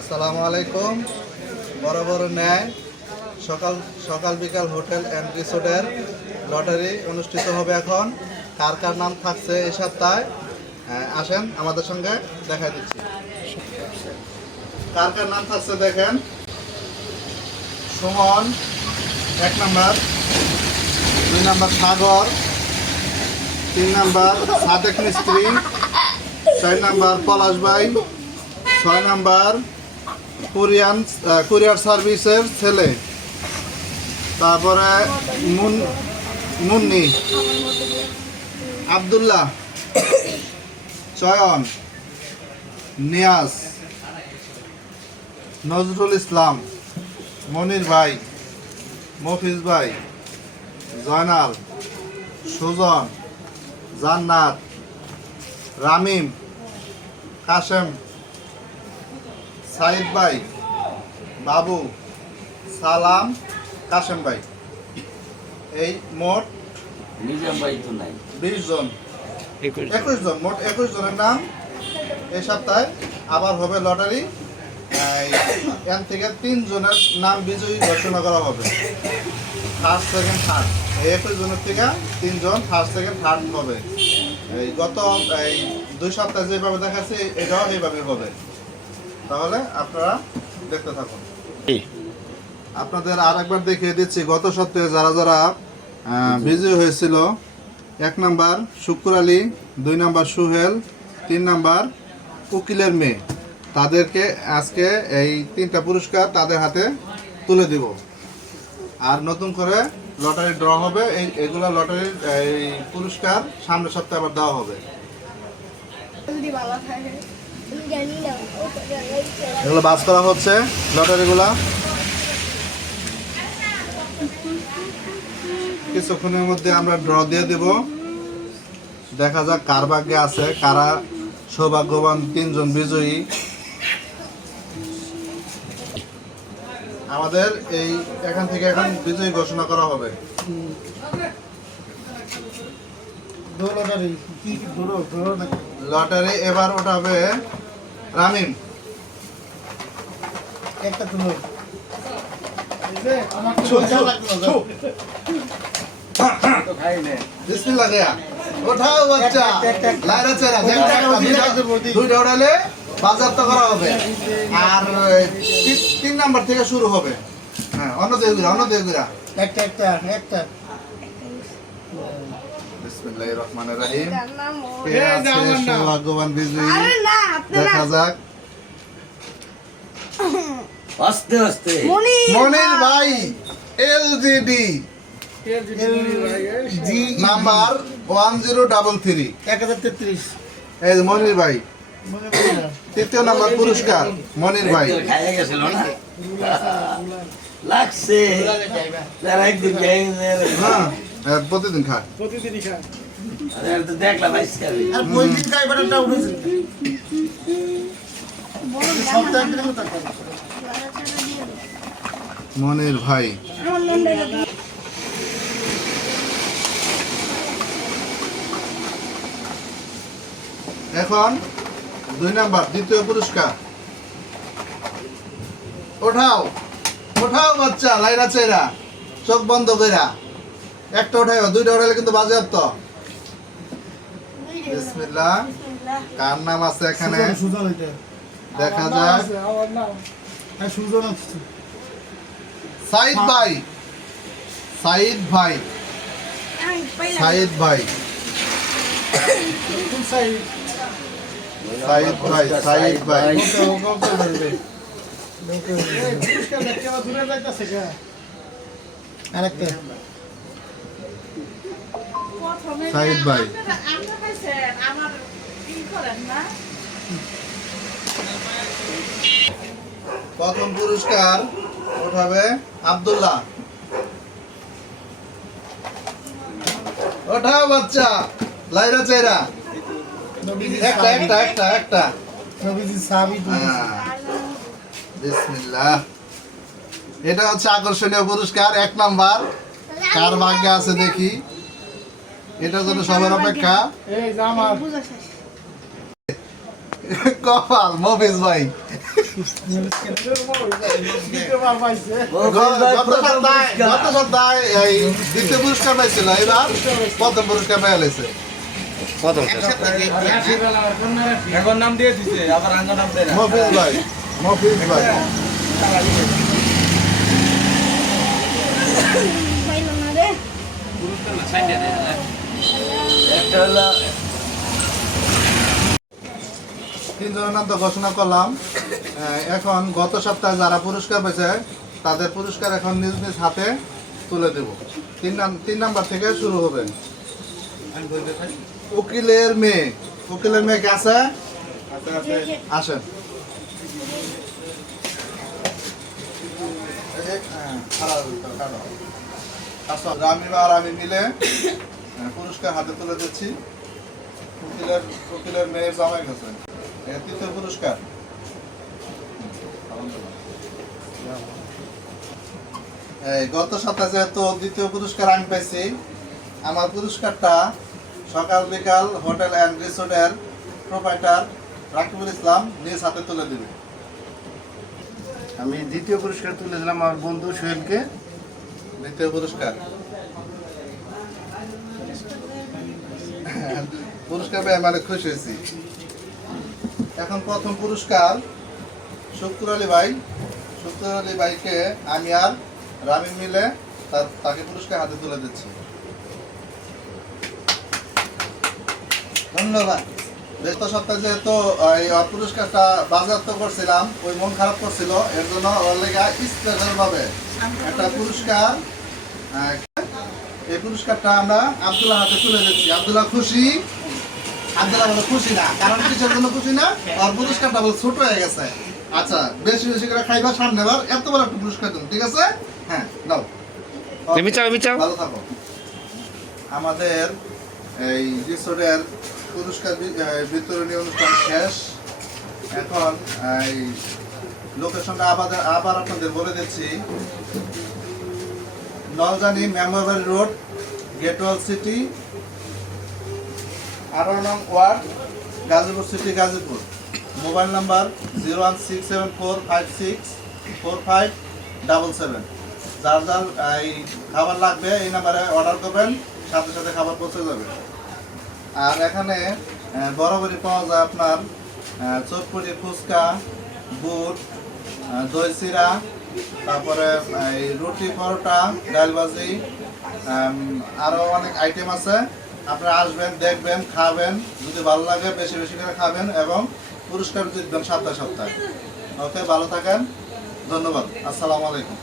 আসসালামু আলাইকুম। বরাবর ন্যায় সকাল সকাল বিকাল হোটেল অ্যান্ড রিসোর্টের লটারি অনুষ্ঠিত হবে এখন। কার কার নাম থাকছে এই সপ্তাহে আসেন আমাদের সঙ্গে দেখা দিচ্ছি। কার কার নাম থাকছে দেখেন। সুমন 1 নাম্বার, 2 নাম্বার সাগর, 3 নাম্বার সাদেক মিস্ত্রি, 4 নাম্বার পলাশ ভাই, 6 নাম্বার কুরিয়ার সার্ভিসের ছেলে, তারপরে মুন্নি, আব্দুল্লাহ, চয়ন, নিয়াজ, নজরুল ইসলাম, মনির ভাই, মফিজ ভাই, জয়নাল, সুজন, জান্নাত, রামিম, কাশেম, সাইদ ভাই, বাবু, সালাম, কাশেম ভাই। এই মোট 20 জন, 21 জন, মোট 21 জনের নাম এই সপ্তাহে আবার হবে লটারি। এখান থেকে 3 জনের নাম বিজয়ী ঘোষণা করা হবে। ফার্স্ট সেকেন্ড থার্ড, এই 21 জনের থেকে 3 জন ফার্স্ট সেকেন্ড থার্ড হবে। এই গত 2 সপ্তাহে যেভাবে দেখাচ্ছে এটাও এইভাবে হবে। তাহলে আপনারা দেখতে থাকুন। আপনাদের আরেকবার দেখিয়ে দিচ্ছি গত সপ্তাহে যারা যারা বিজয়ী হয়েছিল। 1 নাম্বার শুক্র আলী, 2 নাম্বার সুহেল, 3 নাম্বার উকিলের মেয়ে। তাদেরকে আজকে এই 3টা পুরস্কার তাদের হাতে তুলে দিব। আর নতুন করে লটারি ড্র হবে। এগুলো লটারির এই পুরস্কার সামনের সপ্তাহে আবার দেওয়া হবে। এগুলো বাস করা হচ্ছে লটারিগুলা। কিছুক্ষণের মধ্যে আমরা ড্র দিয়ে দেব। দেখা যাক কার ভাগ্যে আছে, কারা সৌভাগ্যবান 3 জন বিজয়ী। আমাদের এই এখান থেকে এখন বিজয়ী ঘোষণা করা হবে। লটারি এবার ওঠাবে রামিম। একটা তুলো বিসমিল্লাহ গয়া ওঠাও বাচ্চা লাইরা চেরা দুইটা ওঠালে বাজারটা করা হবে। আর 3 নাম্বার থেকে শুরু হবে। হ্যাঁ, অন্য দেগুরা একটা বিসমিল্লাহির রহমানির রহিম। কে আছে সৌভাগ্যবান বিজয়ী দেখা যাক। আস্তে আস্তে মনির ভাই এলজিডি জি নাম্বার 1033 1033। এই যে মনির ভাই, 3য় নাম্বার পুরস্কার মনির ভাই। খাইয়া গেছিল না লাগছে যারা একদিন হ্যাঁ, প্রতিদিন খায়। প্রতিদিনই খায়। আরে তো দেখলাম আজকে আর প্রতিদিন খাই বাটাটা উঠেছে। সপ্তাহে একদিন মতো খায়। মনির ভাই এখন 2 নাম্বার দ্বিতীয় পুরস্কার। ওঠাও বাচ্চা লাইরা চেরা, চোখ বন্ধ কইরা। একটা ওঠাইও, 2টা ওঠাইলে কিন্তু বাজেয়াপ্ত। বিসমিল্লাহ। কার নাম আছে এখানে সুজন হইতে দেখা যাক। আমার নাম আর সুজন আছে। সাইদ ভাই, কোন সাইড? সাইদ ভাই ওকে বলবে। এই পুরস্কার দেখতে না দূরে যাইতাছে কে? আরেকটা সাইদ ভাই। প্রথম পুরস্কার ওঠাবে আব্দুল্লাহ। ওঠাও বাচ্চা লাইরা চেরা। একটা নবীজি সাহাবী। বিসমিল্লাহ। এটা হচ্ছে আকর্ষণীয় পুরস্কার 1 নাম্বার। কার ভাগ্যে আছে দেখি। এটার জন্য সবার অপেক্ষা। এই জামার কপাল মফিজ ভাই। দ্বিতীয়বার পাইছে। মফিজ ভাই গত প্রথম সপ্তাহে এই দ্বিতীয় পুরস্কার পাইছিল, এবার প্রথম পুরস্কার পেয়ে গেছে। এখন নাম দিয়ে দিছে আবার আঙ্গ নাম দেয় না মফিজ ভাই, মফিজ ভাই। একটা হলো তিনজনের নাম তো ঘোষণা করলাম। এখন গত সপ্তাহে যারা পুরস্কার পেয়েছে তাদের পুরস্কার এখন নিজ নিজ হাতে তুলে দেব। তিন নাম্বার থেকে শুরু হবে। উকিলের মেয়ে, উকিলের মেয়ে কে আছে? আসেন। আচ্ছা, রামিমা আর আমি মিলে পুরস্কার হাতে তুলে দিচ্ছি। উকিলের মেয়ের জামাই গেছে তৃতীয় পুরস্কার। এই গত সপ্তাহে যেহেতু দ্বিতীয় পুরস্কার আমি পাইছি, আমার পুরস্কারটা সকাল বিকাল হোটেল অ্যান্ড রিসোর্টের প্রোপাইটার রাকিবুল ইসলাম নিজ হাতে তুলে দেবে। আমি দ্বিতীয় পুরস্কার তুলে দিলাম আমার বন্ধু সোহেলকে। দ্বিতীয় পুরস্কার পুরস্কার পেয়ে মানে খুশি হয়েছি। এখন প্রথম পুরস্কার শুক্র আলী ভাই। শুক্র আলী ভাইকে আমি আর রামি মিলে তাকে পুরস্কার হাতে তুলে দিচ্ছি। ধন্যবাদ। গত সপ্তাহে যেহেতু এই পুরস্কারটা বাজেয়াপ্ত করছিলাম, ওই মন খারাপ করছিল, এর জন্য ওর লেগে স্পেশাল ভাবে একটা পুরস্কার, এই পুরস্কারটা আমরা আব্দুল্লাহ হাতে তুলে দিচ্ছি। আব্দুল্লাহ খুশি? আব্দুল্লাহ বলে খুশি না, কারণ কিসের জন্য খুশি না? ওর পুরস্কারটা বলে ছোট হয়ে গেছে। আচ্ছা, বেশি বেশি করে খাইবা, সামনে বার এত বড় একটা পুরস্কার দিন, ঠিক আছে? হ্যাঁ, দাও। ভালো থাকো। আমাদের এই রিসোর্টের পুরস্কার বিতরণী অনুষ্ঠান শেষ। এখন এই লোকেশনটা আবার আপনাদের বলে দিচ্ছি। নলজানি মেমোরিয়াল রোড, গেটওয়াল সিটি, 18 নং ward, Gazipur city, Gazipur. Mobile number 01674564577। যার যার এই খাবার লাগবে এই নাম্বারে অর্ডার করবেন, সাথে সাথে খাবার পৌঁছে যাবে। আর এখানে বরাবরই পাওয়া যায় আপনার চটপটি, ফুচকা, বুট, দই চিরা, তারপরে এই রুটি, পরোটা, ডাল ভাজি, আরও অনেক আইটেম আছে। আপনারা আসবেন, দেখবেন, খাবেন, যদি ভালো লাগে বেশি বেশি করে খাবেন এবং পুরস্কার জিতবেন সপ্তাহে সপ্তাহে। ওকে, ভালো থাকেন, ধন্যবাদ, আসসালামু আলাইকুম।